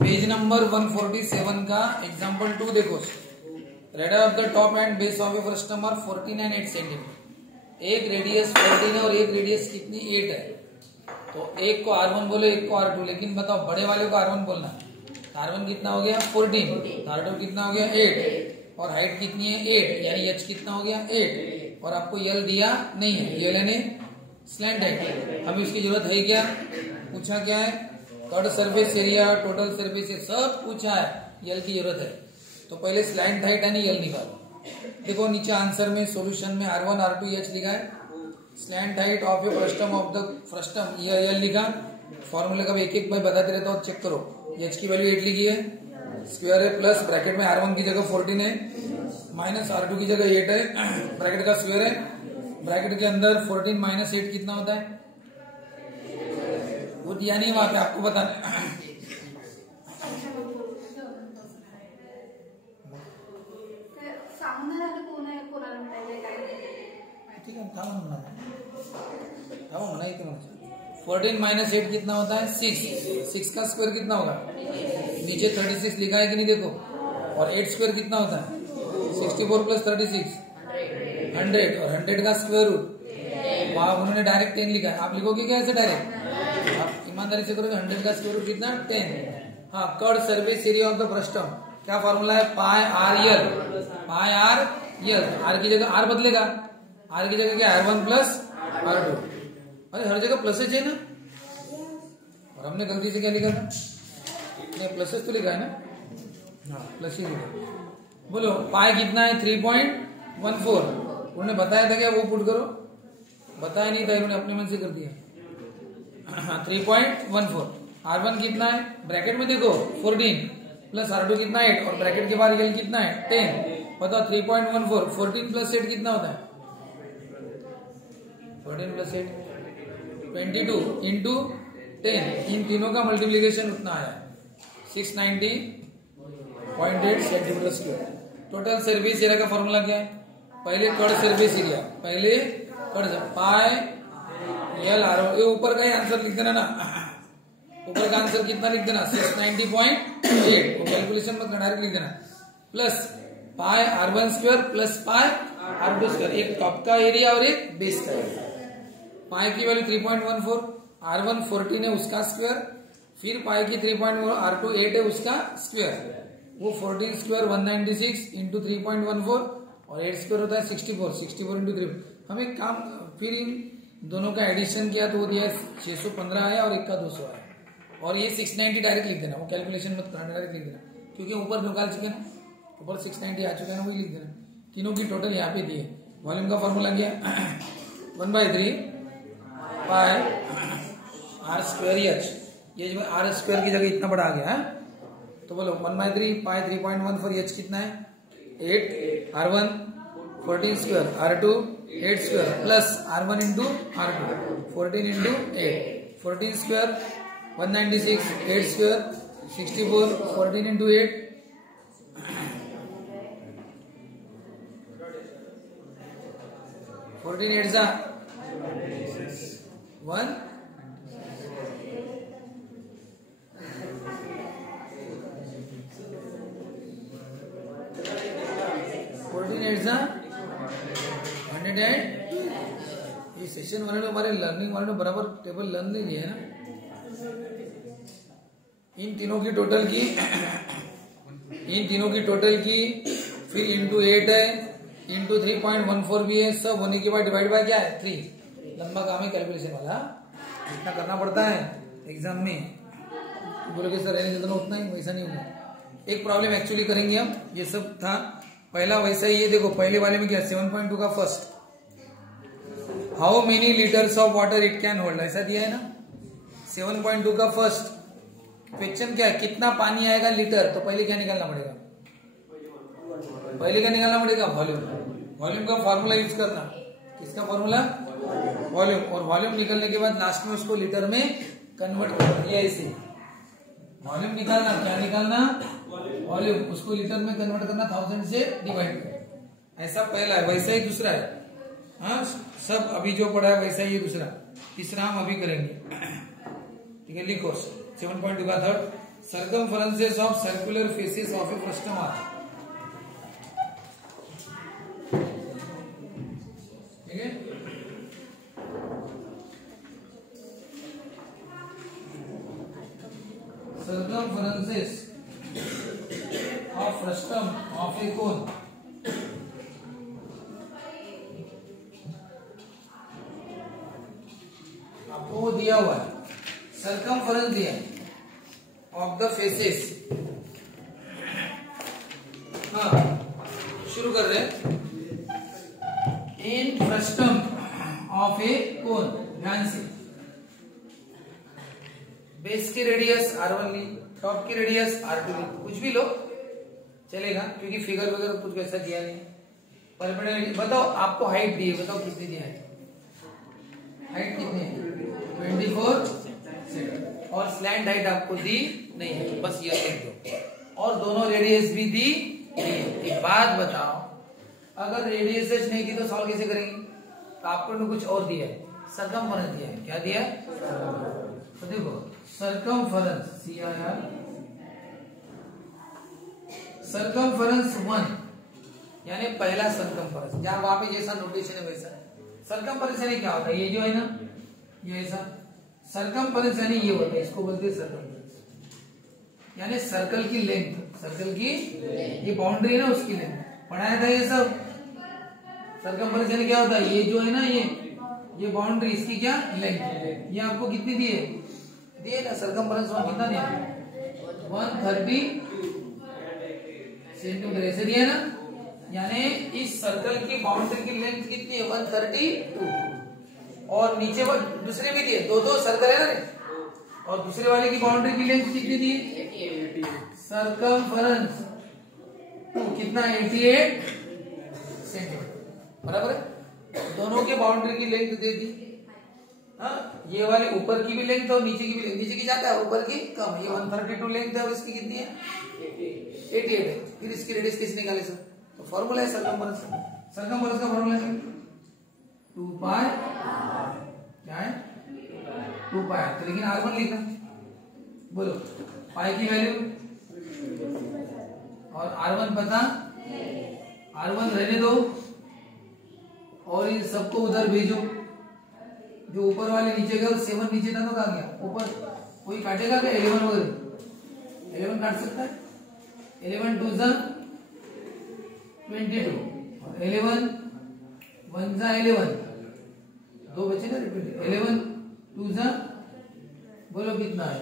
Page number 147 का example 2 देखो। Radius of the top and base of A frustum 14 and 8 centimetre. एक radius 14 है और एक रेडियस कितनी 8 है। तो एक को R1 बोलो, एक को R2, लेकिन बताओ बड़े वाले को R1 बोलना। R1 कितना हो गया 14, R2 कितना हो गया 8 और हाइट कितनी है 8, यानी h कितना हो गया 8 और आपको यल दिया नहीं है, यल यानी स्लैंट है। हमें उसकी जरूरत है क्या? पूछा क्या है? Cut surface area, total surface area सब पूछा है, यल की जरूरत है। तो पहले स्लैंट हाइट यानी यल निकालो। देखो नीचे आंसर में सॉल्यूशन में R1 R2 H लिखा है। Slant height of A frustum of the frustum ये यल लिखा। फॉर्मूला का एक एक मैं बताते रहता हूँ, चेक करो। H की वैल्यू 8 लिखी है, स्क्वायर है, प्लस ब्रैकेट में R1 की जगह 14 है, माइनस R2 की जगह 8 है, ब्रैकेट का स्क्वायर है, ब्रैकेट के अंदर 14 माइनस 8 कितना होता है वो दिया नहीं वहां पे, आपको बताना। ठीक है, था मना 14 माइनस 8 कितना होता है 6 का स्क्वायर कितना होगा, नीचे 36 लिखा है कि नहीं देखो, और 8 स्क्वायर कितना होता है 64 प्लस 36 100 और 100 का स्क्वायर रूट। वहां उन्होंने डायरेक्ट 10 लिखा है, आप लिखोगे क्या ऐसे डायरेक्ट? आप ईमानदारी से करोगे। 100 का स्क्वायर रूट कितना 10। हाँ, curved surface area of the frustum क्या फॉर्मूला है? Pi r l, pi r l. R की जगह आर बदलेगा, आर की जगह क्या R1 प्लस R2। अरे हर जगह प्लसेज है ना, और हमने गलती से क्या लिखा था? नहीं प्लसेज तो लिखा है ना, हाँ प्लस ही लिखा। बोलो पाई कितना है 3.14। उन्होंने बताया था क्या? वो पुट करो। बताया नहीं था, इन्होंने अपने मन से कर दिया। 3.14। R1 कितना है ब्रैकेट में देखो 14 प्लस R2 कितना 8 और ब्रैकेट के बाद यल कितना है 10। बताओ 3.14 14 प्लस 8 कितना होता है? 14 प्लस 8 22 इंटू 10। इन तीनों का मल्टीप्लीकेशन उतना आया 690.8 centimetre square. Total surface area का फॉर्मूला क्या है? पहले कट सरफेस एरिया, पहले कट पाई यल आर। ये ऊपर का ही आंसर लिख देना ना, ऊपर का आंसर कितना लिख देना 690.8। कैलकुलेशन मत डायरेक्ट लिख देना, plus pi R1 square plus pi R2 square. एक टॉप का एरिया और एक बेस का एरिया। पाई की वैल्यू 3.14, R1 14 है उसका स्क्वायर, फिर पाई की 3.14 R2 8 है उसका स्क्वायर। वो 14 स्क्वायर 196 इंटू 3.14 और 8 स्क्वायर होता है 64 इंटू 3। हमें काम फिर इन दोनों का एडिशन किया तो वो दिया 615 आया और एक का 200 आया। और ये 690 डायरेक्ट लिख देना, वो कैलकुलेशन मत करना, डायरेक्ट लिख देना, क्योंकि ऊपर निकाल चुके ना, ऊपर 690 आ चुका है ना, वही लिख देना। तीनों की टोटल यहाँ पे दिए। वॉल्यूम का फॉर्मूला क्या 1/3 पाई आर स्क्वायर एच। ये जो आर स्क्वायर की जगह इतना बड़ा आ गया है, तो बोलो 1/3 पाई 3.14 एच कितना है 8, R1 14 square, R2 8 square plus R1 into R2 14 into 8, 14 square 196, 8 square 64, 14 into 8 14 8 जा 1 14 8 जा 100। ये सेशन वाले ने हमारे लर्निंग वाले ने बराबर टेबल लर्न नहीं दिया है ना। इन तीनों की टोटल की फिर इंटू 8 है, इंटू 3.14 भी है, सब होने के बाद डिवाइड बाय क्या है 3। लंबा काम है कैलकुलेशन वाला, इतना करना पड़ता है एग्जाम में। बोलोगे सर रहने देना उतना ही, वैसा नहीं होगा। एक प्रॉब्लम एक्चुअली करेंगे हम, ये सब था पहला वैसा ही। ये देखो पहले वाले में क्या 7.2 का first, how many litres of water it can hold, ऐसा दिया है ना। 7.2 का फर्स्ट क्वेश्चन क्या है, कितना पानी आएगा लीटर। तो पहले क्या निकालना पड़ेगा, वॉल्यूम। वॉल्यूम का फॉर्मूला यूज करना, किसका फॉर्मूला वॉल्यूम। और वॉल्यूम निकलने के बाद लास्ट में उसको लीटर में कन्वर्ट कर दिया। ऐसे वॉल्यूम निकालना, क्या निकालना वॉल्यूम, उसको लीटर में कन्वर्ट करना 1000 से डिवाइड कर। ऐसा पहला है, वैसा ही दूसरा है। हाँ सब अभी जो पढ़ा है वैसा ही दूसरा, तीसरा हम अभी करेंगे। ठीक है, लिखो 7.2 का third circumferences of circular faces of a frustum are, ठीक है। circumferences of frustum of a cone आपको वो दिया हुआ है, सर्कमफरेंस दिया है ऑफ द फेसेस। हाँ शुरू कर रहे हैं। इन फ्रस्टम ऑफ ए कोन, ध्यान से, बेस की रेडियस r1 ली, टॉप की रेडियस r2 ली, कुछ भी लो चलेगा क्योंकि फिगर वगैरह कुछ वैसा दिया नहीं। परपेंडिकुलर बताओ, आपको हाइट दी है, बताओ कितनी दिया है, हाइट कितनी है 24 और स्लैंट हाइट आपको दी नहीं है, बस ये लिख दो। और दोनों रेडियस भी दी नहीं है। एक बात बताओ, अगर रेडियस नहीं दी तो सॉल्व कैसे करेंगे? तो आपको कुछ और दिया है, सर्कमफरेंस दिया है। क्या दिया है? तो देखो सर्कमफरेंस CIR, सर्कमफरेंस 1 यानी पहला सर्कमफरेंस, जहां वहां पे जैसा नोटेशन है वैसा। सर्कमफरेंस यानी क्या होता है? ये जो है ना, ये ऐसा सर्कमफरेंस यानी ये होता है, इसको बोलते हैं सर्कमफरेंस, यानी सर्कल की लेंथ, सर्कल की ये बाउंड्री है ना उसकी लेंथ पढ़ाया था ये सब। सर्कमफरेंस यानी क्या होता है? ये जो है ना, ये बाउंड्री, इसकी क्या लेंथ, ये आपको कितनी दी है? दिए ना, सर्कमफरेंस कितना दिया? 130 सेंटीमीटर, ऐसे दिया ना। यानी इस सर्कल की बाउंड्री की लेंथ कितनी है? 132। और नीचे वो दूसरे भी दिए, दो सर्कल है ना, और दूसरे वाले की बाउंड्री की लेंथ कितनी दी? 80। सर्कमफरेंस कितना? 88 सेंटीमीटर, बराबर है। दोनों के बाउंड्री की लेंथ दे दी। हाँ, ये वाले ऊपर की भी लेंथ और नीचे की भी लेंथ, नीचे की ज्यादा है ऊपर की कम। ये 132 लेंथ है और इसकी कितनी है? 88 है। फिर इसकी रेडियस किसने निकाले सर? तो फॉर्मूला है सर्कमफरेंस। सर्कमफरेंस का फॉर्मूला है 2 पाई, क्या है 2 पाई, तो लेकिन r1 लिखना। बोलो पाई की वैल्यू और r1 पता, r1 रहने दो और इन सबको उधर भेजो। जो ऊपर वाले नीचे गए, 7 नीचे था तो कहा गया ऊपर, कोई काटेगा क्या? 11 वगैरह 11 काट सकता है। 11 2 जा 22 और 11 1 जा 11, दो बचे ना रिपीट। 11 2 जा, बोलो कितना है?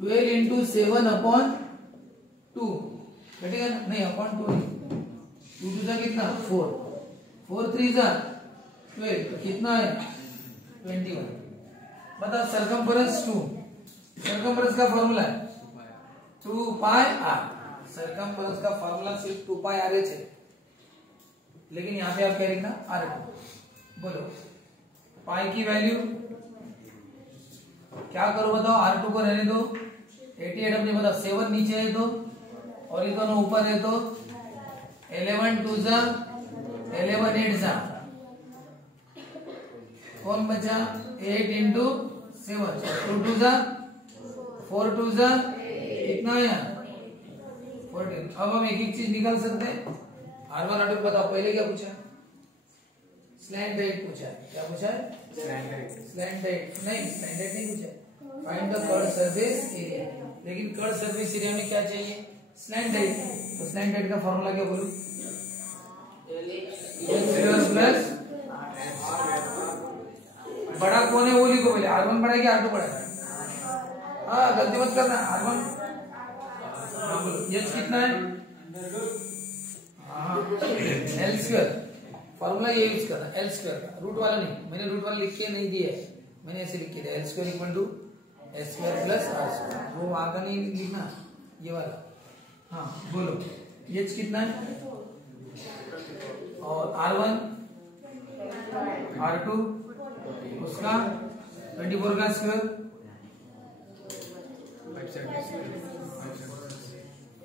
12 इंटू 7 अपॉन 2 कटेगा ना? नहीं, अपॉन 2 नहीं, 2 2 जा कितना? 4, 4 3 जा 12, तो कितना है? 21। बता सर्कमफरेंस 2, सर्कमफरेंस का फॉर्मूला है 2 पाई r। सर्कमफरेंस का फॉर्मूला सिर्फ 2 पाई r है, लेकिन यहाँ पे आप क्या लिखना? r2। बोलो पाई की वैल्यू क्या करो बताओ? r2 को रहने दो, 88 अपने बताओ, 7 नीचे है तो, और ये दोनों ऊपर है तो 11 2 जा 11 8 जा, कौन बचा? 8 इंटू 7, 2 2 जा 4 2 जा, कितना है? 14। अब हम एक एक चीज निकाल सकते हैं। R1 R2 बताओ, पहले क्या पूछा? स्लैंट हाइट पूछा है। क्या पूछा है? स्लैंट हाइट नहीं, स्लैंट हाइट नहीं पूछा। Find the curve surface area, लेकिन कर्व सरफेस एरिया में क्या चाहिए? Slant height. तो स्लैंट हाइट का फॉर्मूला क्या बोलूं? प्लस बड़ा कौन है वो लिखो पहले। R1 बड़ा है कि R2 बड़ा है? हाँ, गलती मत करना। R1 H कितना है? L स्क्वायर, फॉर्मूला ये यूज करना, L स्क्वायर का, रूट वाला नहीं। मैंने रूट वाला लिख के नहीं दिया है, मैंने ऐसे लिख के दिया, L square equal to S square plus R square. वो वहां का नहीं लिखना, ये वाला। हाँ बोलो H कितना है? और R1 R2 उसका 24 का स्क्वायर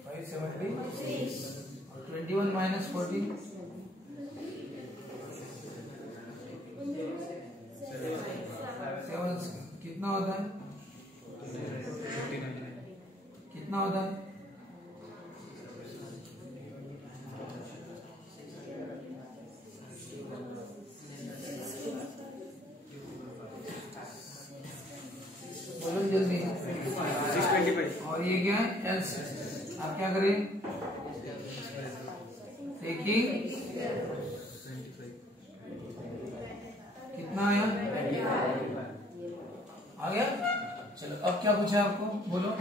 570 और 21 माइनस 40 7 कितना होता है? कितना ये क्या है एल। आप क्या करें, देखिए कितना आया, आ गया। चलो अब क्या पूछा आपको, बोलो।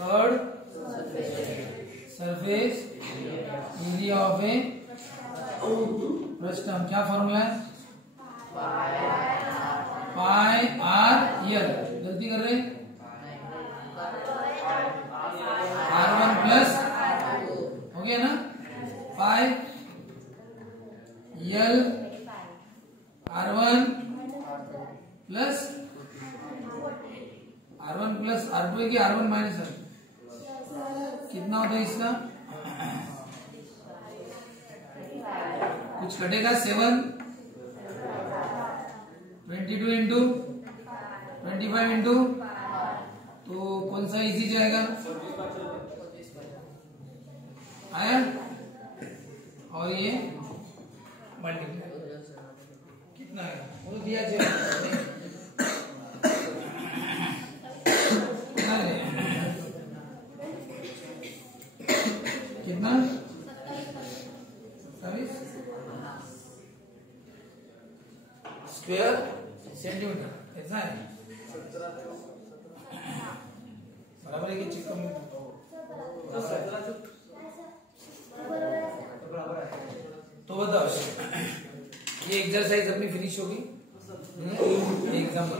Curd surface area of A frustum, क्या फॉर्मूला है, पाई आर यल। गलती कर रहे, R1 प्लस हो गया ना, पाई यल R1 प्लस R2 की R1 माइनस R, कितना होता है इसका, कुछ कटेगा 7, 22 इंटू 25 इंटू, तो कौन सा इजी जाएगा, आया। और ये मल्टीप्लाई कितना है, वो दिया जाए कितना, 27 स्क्वायर सेंटीमीटर, ऐसा है बराबर है कि चिकन में, तो बताओ ये एक्सरसाइज अपनी फिनिश होगी। एग्जाम्पल